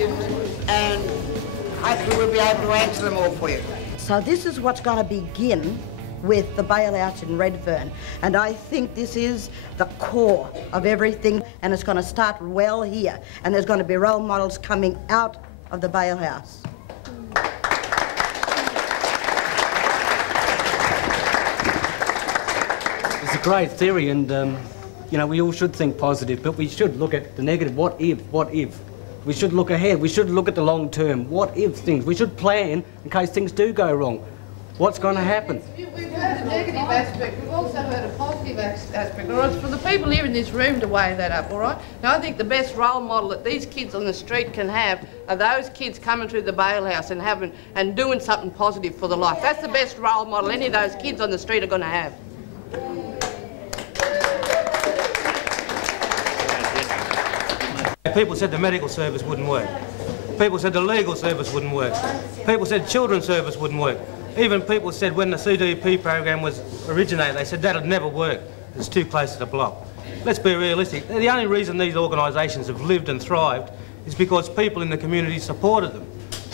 questions, and hopefully we'll be able to answer them all for you. So this is what's going to begin with the bail house in Redfern, and I think this is the core of everything, and it's going to start well here, and there's going to be role models coming out of the bail house. It's a great theory, and you know, we all should think positive, but we should look at the negative. What if? We should look ahead. We should look at the long term. What if things? We should plan in case things do go wrong. What's going to happen? We've heard a negative aspect. We've also heard a positive aspect. All right, it's for the people here in this room to weigh that up, all right? Now, I think the best role model that these kids on the street can have are those kids coming through the bail house and doing something positive for their life. That's the best role model any of those kids on the street are going to have. People said the medical service wouldn't work. People said the legal service wouldn't work. People said children's service wouldn't work. Even people said when the CDP program was originated, they said that'd never work. It's too close to the block. Let's be realistic. The only reason these organisations have lived and thrived is because people in the community supported them.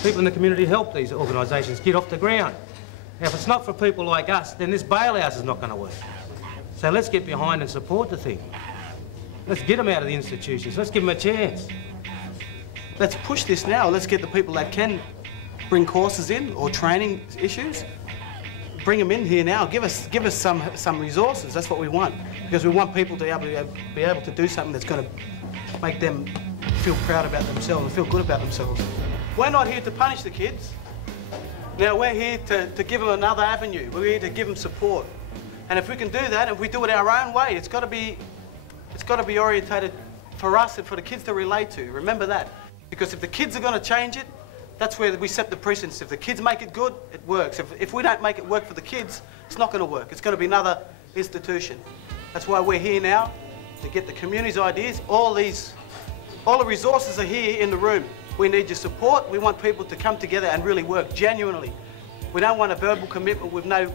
People in the community helped these organisations get off the ground. Now, if it's not for people like us, then this bail house is not going to work. So let's get behind and support the thing. Let's get them out of the institutions. Let's give them a chance. Let's push this now. Let's get the people that can bring courses in or training issues. Bring them in here now. Give us some resources. That's what we want, because we want people to be able to do something that's going to make them feel proud about themselves and feel good about themselves. We're not here to punish the kids. Now we're here to give them another avenue. We're here to give them support. And if we can do that, if we do it our own way, it's got to be orientated for us and for the kids to relate to. Remember that. Because if the kids are going to change it, that's where we set the precedence. If the kids make it good, it works. If we don't make it work for the kids, it's not going to work. It's going to be another institution. That's why we're here now, to get the community's ideas. All the resources are here in the room. We need your support. We want people to come together and really work genuinely. We don't want a verbal commitment with no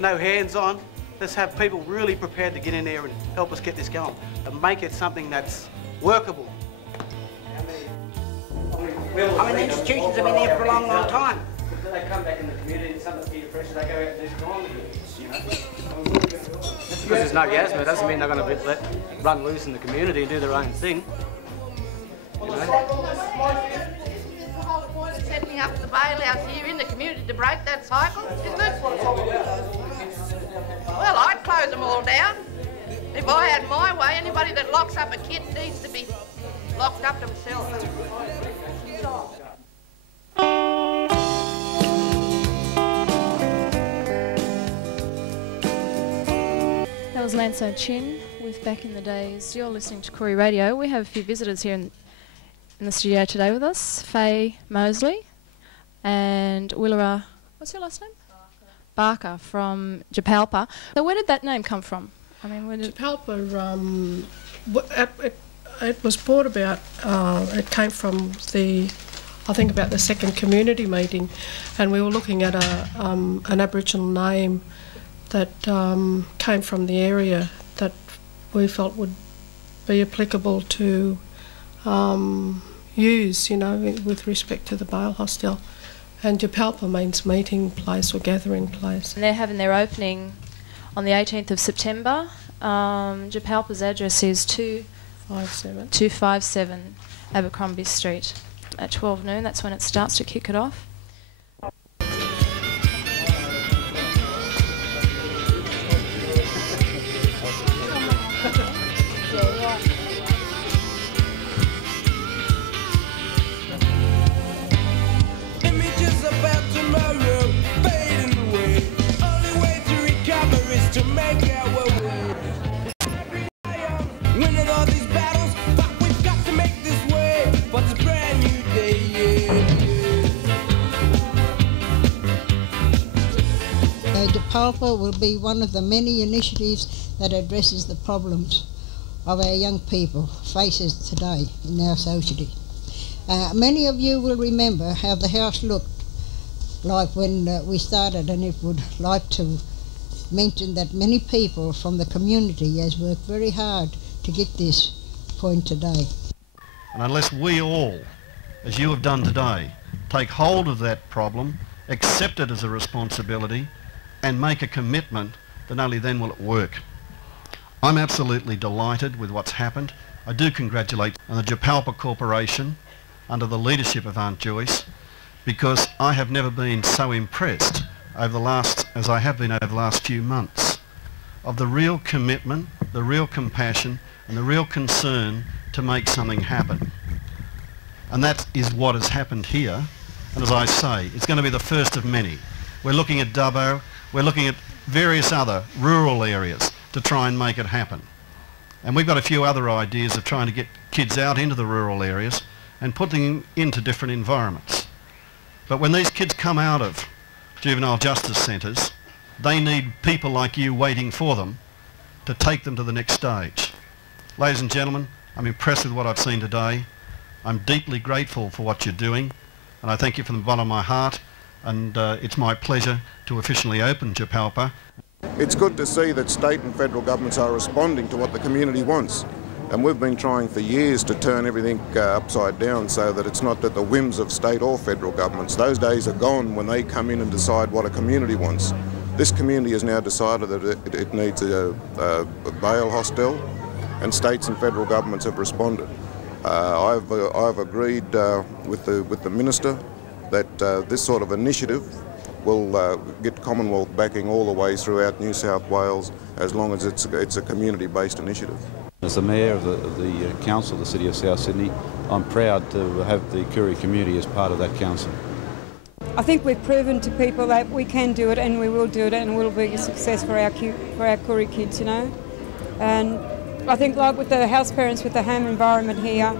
hands on. Let's have people really prepared to get in there and help us get this going and make it something that's workable. I mean, the institutions have been there for a long, long time. Until they come back in the community and some of the peer pressure, they go out and do crime again. Just because there's no asthma doesn't mean they're going to let run loose in the community and do their own thing. You know? Isn't this the whole point of setting up the bail house here in the community to break that cycle, isn't it? Well, I'd close them all down. If I had my way, anybody that locks up a kid needs to be locked up themselves. That was Lanso Chin with Back in the Days. You're listening to Koori Radio. We have a few visitors here in the studio today with us. Faye Mosley and Willera, what's your last name? Barker from Jaapalpa. So where did that name come from? I mean, where did Jaapalpa, it was brought about, it came from I think about the second community meeting, and we were looking at an Aboriginal name that came from the area that we felt would be applicable to use, you know, with respect to the bail hostel. And Jaapalpa means meeting place or gathering place. And they're having their opening on the 18th of September. Jaapalpa's address is 257 Abercrombie Street at 12 noon. That's when it starts to kick it off. Images about tomorrow fading away. Only way to recover is to make our way. Winning all these battles, but we've got to make this way for this brand new day. Jaapalpa will be one of the many initiatives that addresses the problems of our young people faces today in our society. Many of you will remember how the house looked like when we started, and it would like to mention that many people from the community has worked very hard to get this point today. And unless we all as you have done today, take hold of that problem, accept it as a responsibility, and make a commitment, then only then will it work. I'm absolutely delighted with what's happened. I do congratulate the Jaapalpa Corporation under the leadership of Aunt Joyce, because I have never been so impressed over the last, as I have been over the last few months, of the real commitment, the real compassion, and the real concern to make something happen. And that is what has happened here. And as I say, it's going to be the first of many. We're looking at Dubbo, we're looking at various other rural areas to try and make it happen. And we've got a few other ideas of trying to get kids out into the rural areas and put them into different environments. But when these kids come out of juvenile justice centres, they need people like you waiting for them to take them to the next stage. Ladies and gentlemen, I'm impressed with what I've seen today. I'm deeply grateful for what you're doing, and I thank you from the bottom of my heart, and it's my pleasure to officially open Jaapalpa. It's good to see that state and federal governments are responding to what the community wants. And we've been trying for years to turn everything upside down so that it's not at the whims of state or federal governments. Those days are gone when they come in and decide what a community wants. This community has now decided that it needs a bail hostel, and states and federal governments have responded. I've agreed with the Minister that this sort of initiative will get Commonwealth backing all the way throughout New South Wales, as long as it's a community-based initiative. As the Mayor of the Council of the City of South Sydney, I'm proud to have the Koori community as part of that council. I think we've proven to people that we can do it, and we will do it, and it will be a success for our Koori kids, you know. And I think, like with the house parents with the home environment here,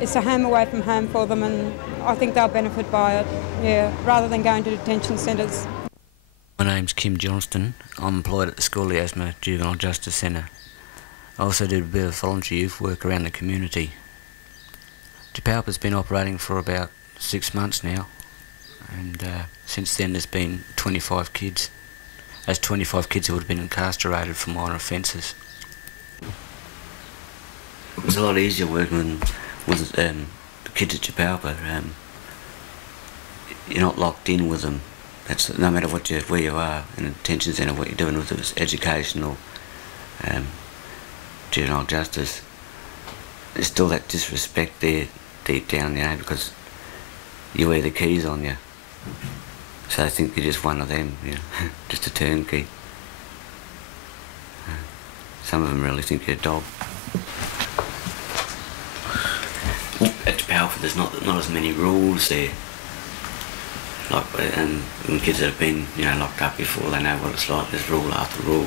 it's a home away from home for them, and I think they'll benefit by it, yeah, rather than going to detention centres. My name's Kim Johnston. I'm employed at the School Asthma Juvenile Justice Centre. I also did a bit of voluntary youth work around the community. Jaapalpa's been operating for about 6 months now, and since then there's been 25 kids. Those 25 kids who would have been incarcerated for minor offences. It was a lot easier working with the kids at Jaapalpa. You're not locked in with them. That's no matter where you are in a detention centre, what you're doing, whether it's educational, juvenile justice, there's still that disrespect there deep down, you know, because you wear the keys on you. So I think you're just one of them, you know, just a turnkey. Some of them really think you're a dog. At Jaapalpa there's not as many rules there. Like, and kids that have been, you know, locked up before, they know what it's like. There's rule after rule.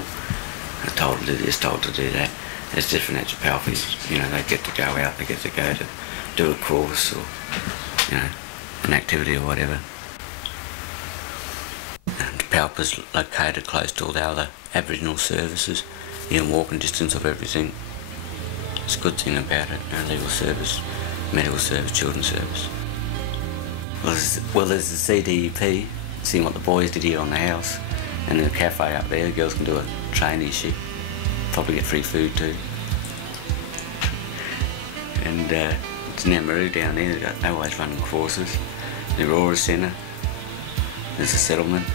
They're told to do this, told to do that. It's different at Jaapalpa. You know, they get to go out, they get to go to do a course or, you know, an activity or whatever. Jaapalpa's located close to all the other Aboriginal services. You can walk in distance of everything. It's a good thing about it, you know, legal service, medical service, children's service. Well, there's the CDEP, seeing what the boys did here on the house, and in the cafe up there, the girls can do a traineeship, probably get free food too. And it's Namaroo down there, they're always running courses. The Aurora Centre, there's a settlement.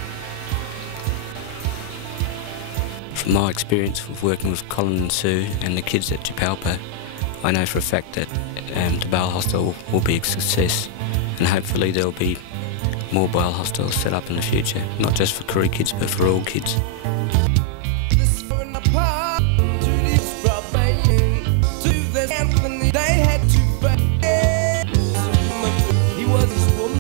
From my experience with working with Colin and Sue and the kids at Jaapalpa, I know for a fact that the bail hostel will be a success, and hopefully there'll be more bail hostels set up in the future, not just for Koori kids but for all kids.